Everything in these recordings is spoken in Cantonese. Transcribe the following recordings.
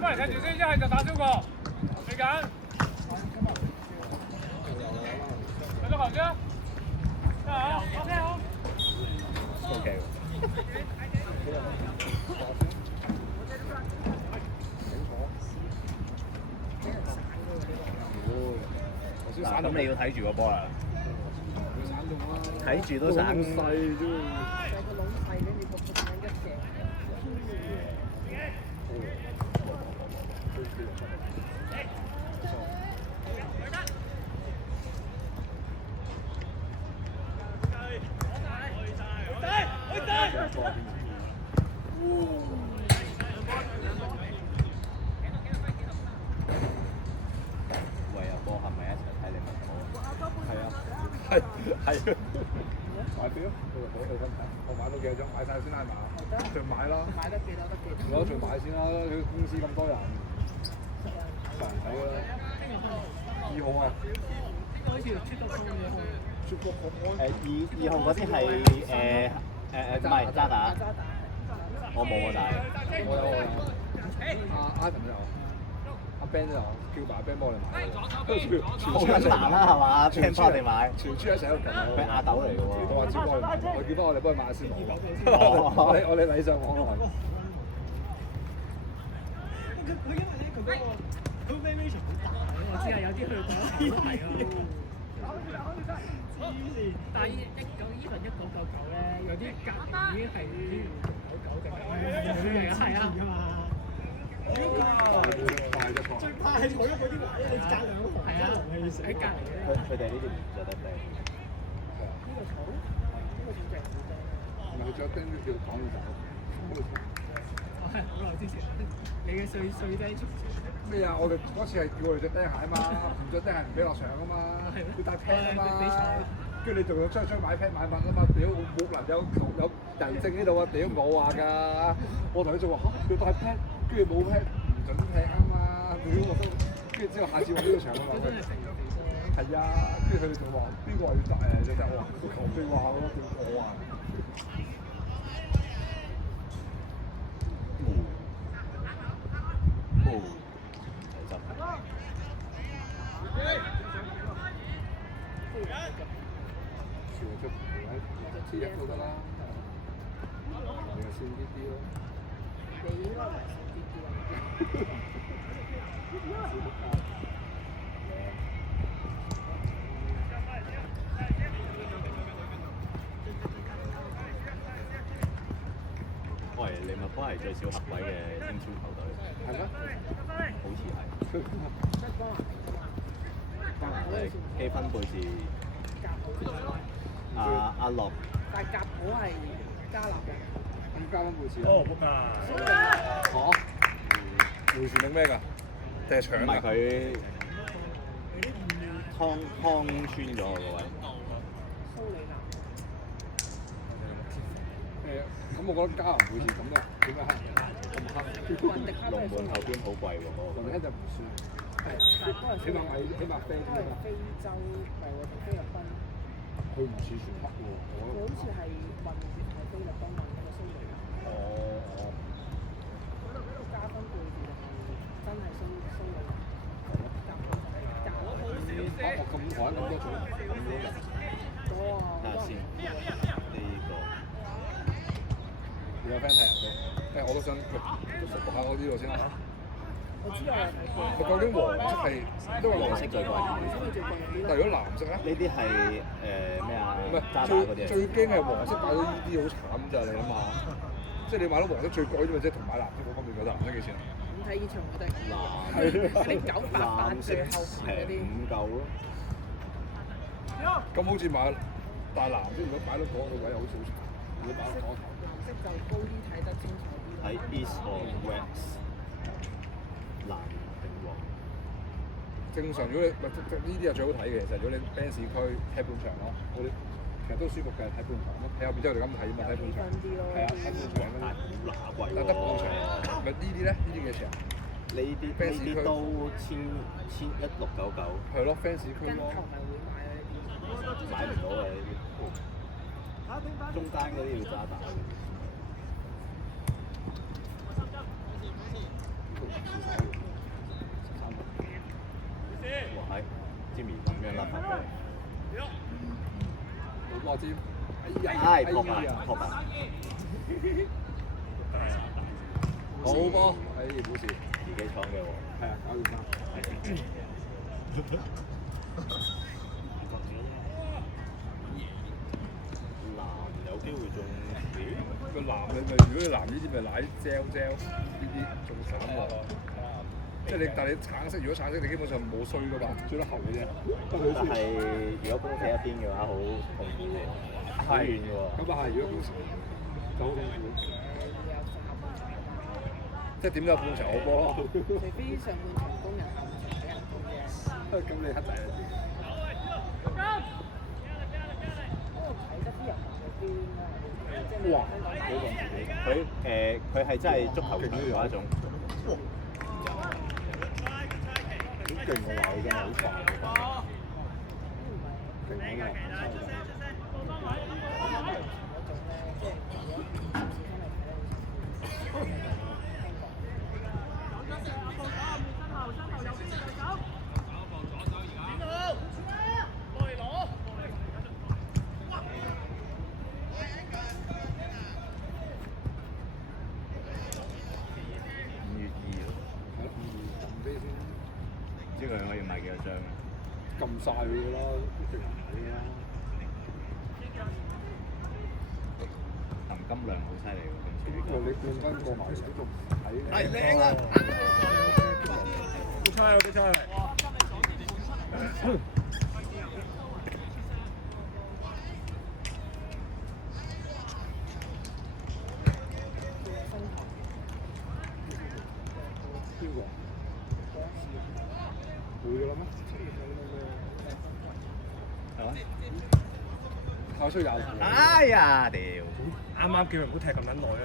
翻嚟睇住先，一係就打超過，你揀。睇咗球先啊！好，OK 好。OK。咁你要睇住個波啦，睇住都散。細啫。個籠細，跟住個咁樣一隻。喂，阿波係咪一齊睇利物浦？係啊，係。買表，佢分睇，我買到幾多張？買晒先係嘛？盡買啦。買得幾多得幾多？我盡買先啦，佢公司咁多人，實人睇㗎啦。2號啊。呢個好似出到空嘅。出國國安。2號嗰啲係唔係渣打？我冇啊，但係我有。阿 Adam 有，阿 Ben 都有，叫埋阿 Ben 幫我哋買。好困難啦，係嘛？聽翻我哋買。全豬一齊喺度撳啊！佢亞豆嚟嘅喎。我話招幫佢買，我叫翻我哋幫佢買先好。我哋禮尚往來。佢因為咧佢嗰個 variation 好大，我知啊，有啲去到係啊。但係1999咧，有啲隔已經係99定係啊嘛。最怕係坐咗嗰啲位，你隔兩行係啊，喺隔離嘅。佢哋呢啲唔着得靚。呢個草，呢個正好正。唔係佢着釘都叫講要走。係好耐之前，你嘅碎釘出咩啊？我哋嗰次係叫我哋着釘鞋啊嘛，唔着釘鞋唔俾落場啊嘛，要帶 pad 啊嘛。跟住你仲要出買 pad 買襪啊嘛，屌冇能有人證呢度啊，屌冇話㗎。我同佢做話嚇，要帶 pad，跟住冇 pad 唔準踢啊嘛，屌我都，跟住之後下次我呢個場啊嘛。係啊，跟住佢哋就話邊個話要帶誒？就我話個球證話咯，叫我話。試一都得啦，你就先啲啲咯。你應該唔係少啲啲啊。喂，利物浦係最少合位嘅英超球隊。係咩？好似係。基分貝治。阿樂。但係甲普係加納嘅。咁加分貝治。哦，仆街。嚇？回旋定咩㗎？定係搶㗎？唔係佢湯穿咗個位。蘇里南。咁我覺得加納貝治咁啊，點解黑？咁黑？雲迪克都係龍門後邊好貴喎，雲迪克就唔算。但係都係起碼飛都係非洲係喎，同菲律賓。佢唔似全黑喎，佢好似係混血，係菲律賓混嘅蘇里南。加分貝治係真係蘇里南。甲普係假咯。我咁玩咁多種咁多人。多啊！睇下先，呢個你有 friend 睇人哋？我都想都熟下我呢度先啦。我知啊，佢究竟黃色係都係黃色最貴。但係如果藍色咧？呢啲係咩啊？唔係渣打嗰啲。最驚係黃色買到呢啲好慘咋你諗下，即係你買到黃色最貴啫嘛，即係同買藍色冇分別㗎，藍色幾錢啊？咁睇演唱會都係藍色988最後排嗰啲。5嚿咯。咁好似買大藍色，如果擺到嗰個位又好似好慘。如果擺到嗰頭。藍色就高啲睇得清楚啲。喺 East or West？藍定黃？正常如果你呢啲係最好睇嘅，其實如果你 fans 區睇半場咯，我哋其實都舒服嘅睇半場，睇後邊之後就咁睇嘛，睇半場。係啊，睇半場咁樣。好乸貴喎！得半場，咪呢啲咧？呢啲幾錢啊？呢啲都1699，係咯，fans 區咯。買唔到啊！呢啲中間嗰啲要渣打嘅。哇！係 Jimmy 咁樣甩翻嚟。好波尖！唉，撲埋撲埋。好波！冇事。自己闖嘅喎。係啊，搞掂啦。藍有機會中個藍你咪，如果你藍呢啲咪奶 gel 呢啲仲慘喎。即係你，但係你橙色，如果橙色你基本上冇衰噶嘛，最得後嘅啫。但係如果攻死一邊嘅話，好痛苦嘅，好遠嘅喎。咁啊係，如果攻死就好痛苦。即係點都有半場好波咯。除非上半場攻人，下半場俾人攻啫。咁你黑仔啊！睇得啲人喺邊啊？哇！佢係真係足球員嗰一種。好勁喎！話佢真係好快。勁啊！知佢可以賣幾多張？撳晒佢㗎啦，一定係啦。含金量好犀利喎，今次。你冠軍過埋都仲睇。係靚啊！好彩啊！好彩啊！邊個？會㗎啦咩？係嘛？考出廿。哎呀！屌！啱啱叫佢唔好踢咁撚耐啊！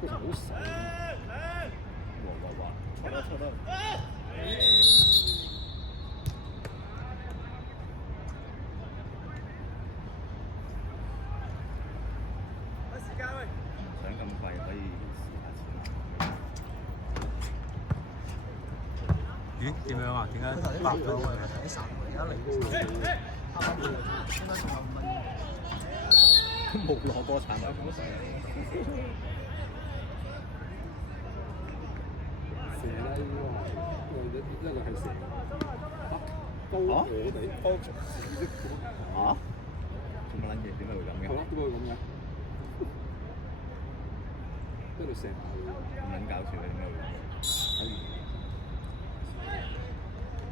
其實好細。哇！錯得。想咁快可以試下先。咦？點樣啊？點解白咗嘅？冇攞波產啊！蛇啦，應該係，一個係蛇，高我哋高速試的。嚇？做乜撚嘢？點解會咁嘅？係咯，點解會咁嘅？一路射埋去。咁撚搞笑嘅，點解會咁嘅？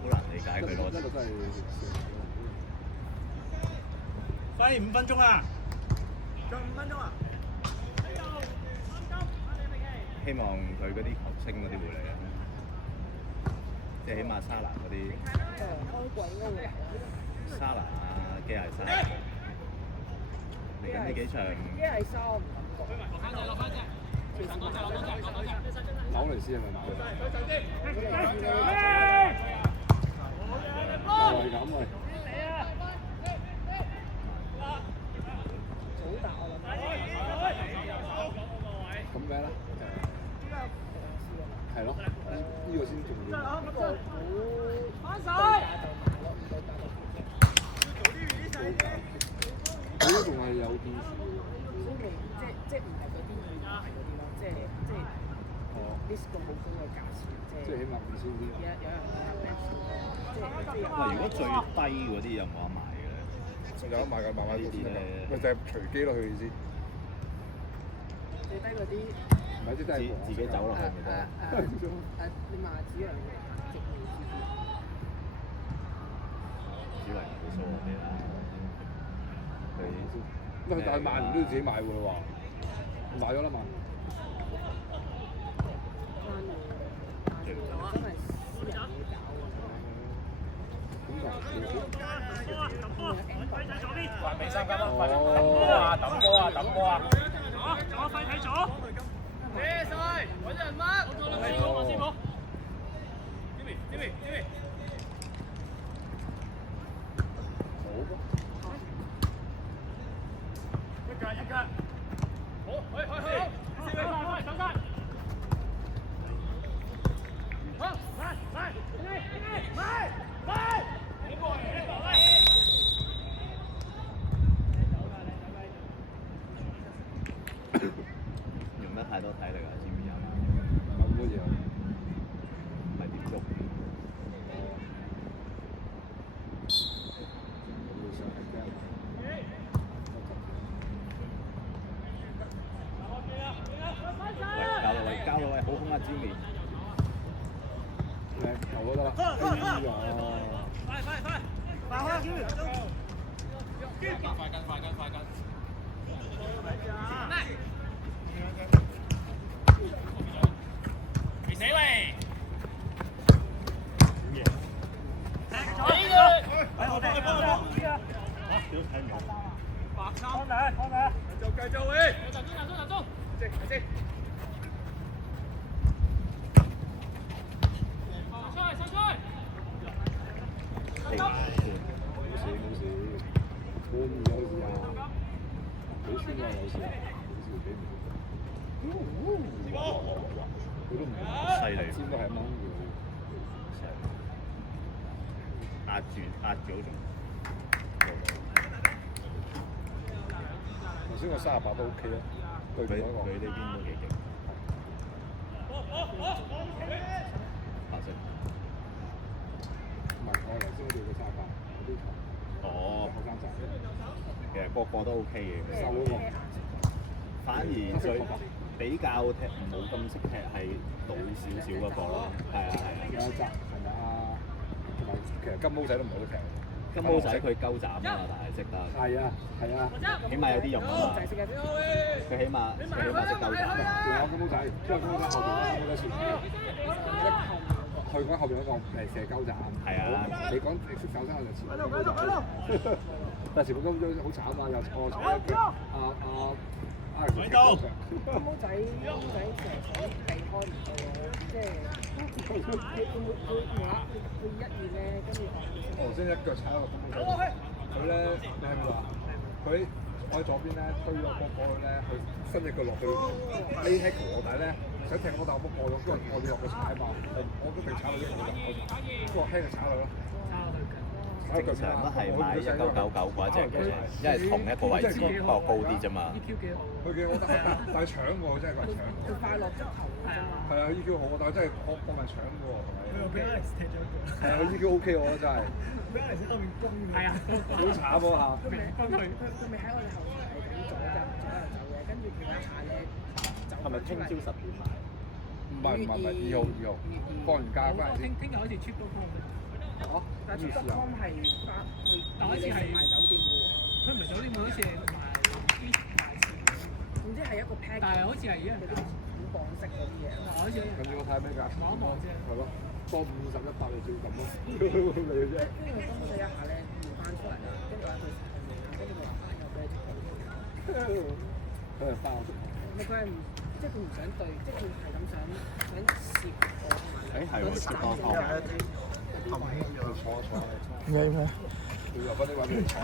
好難理解佢攞。一路真係射。快5分鐘啦！仲5分鐘啊！希望佢嗰啲球星嗰啲會嚟啊！即係起碼沙拿嗰啲。開季應該會嚟。沙拿啊，基艾沙。嚟緊呢幾場。基艾沙我唔感覺。落翻隻。紐雷斯係咪馬會？又係咁喂。早打我諗。咁咩咧？係咯，呢個先重要。呢個好翻手。佢都仲係有電視嘅喎。所以即唔係嗰啲要賣嗰啲咯，即哦。list 個好高嘅價錢，即係起碼5000啲。有人哇！如果最低嗰啲有冇得賣嘅咧？有得賣㗎，慢慢呢啲咧，咪就係隨機咯，佢意思。最低嗰啲。唔係啲真係自己走落去咪得？你麻子樣直面只能好疏嗰啲啦。佢佢咁但係買唔都要自己買喎話，買咗啦嘛。還未收緊啊！快抌波啊！抌波啊！抌波啊！左快睇左。謝晒，揾人乜？師傅，師傅。Jimmy。一格。好，去。快，走晒。好，來。用得太多體力啦，知唔知啊？咁嘅嘢，唔係點喐？喂，交到位，好空啊，Jimmy！靚球都得啦。哎呀！快跟！未死喂！繼續喂！集中！先。上出！冇事，我唔有事啊，幾酸啊有事啊，幾唔好。佢都唔犀利，尖都係咁樣壓住嗰種。頭先個38都 OK 啦，對佢嗰個。佢呢邊都幾勁。白色。唔係，我頭先嗰條嘅38嗰啲球。哦。後生仔。其實個個都 OK 嘅。瘦嗰個。反而最比較冇咁識踢係老少少嗰個咯。係啊。有集同埋同埋其實金毛仔都唔係好踢。金毛仔佢鳩斬啊，但係識得。係啊，起碼有啲用啊嘛。佢起碼識鳩斬。仲有金毛仔，因為金毛仔後邊金毛仔前面。佢講後邊嗰個射鳩斬。係啊。你講識手生就前面金毛仔。但係前面金毛仔好慘啊，又錯一腳。喺度。金毛仔成日避開唔到喎，即係佢無啦，佢一二咧，跟住我頭先一腳踩落金毛仔，佢咧你係咪話佢我喺左邊咧推咗波過去咧，佢伸隻腳落去 A tackle 我底咧，想踢我但我過咗，跟住我要落去踩嘛，我都定踩落啲球度，我輕就踩落咯。正常都係買1999嗰隻嘅，因為同一個位置不過高啲啫嘛。EQ 幾好，佢幾好得，但係搶喎，真係個搶。佢快樂足球㗎嘛。係啊 EQ 好，但係真係我咪搶嘅喎，同埋。佢又俾 Alex 踢咗一腳。係啊 EQ OK 我覺得真係。俾 Alex 後面攻嘅。係啊，好慘喎嚇。佢未喺我哋後場係咁做就走嘅，跟住其他下咧走。係咪聽朝10點買？唔係2號，放完假翻嚟先。聽日好似 trip 到 com 哦，但係 trip 到 com 係翻去，但好似係賣酒店嘅喎。佢唔係酒店喎，好似係賣啲賣錢。總之係一個 pack。但係好似係一樣啲古港式嗰啲嘢。好似一樣。跟住我睇咩價錢？望一望啫。係咯，多50、100你照咁咯。嚟嘅啫。跟住金毛仔一下咧換翻出嚟啦，跟住話佢後面啦，跟住佢話翻又俾佢踢到。佢係翻我足球。佢係唔即係佢唔想對，即係佢係咁想攝我同埋。誒係喎，出多湯。坐。咩咩？佢又嗰啲位俾你坐。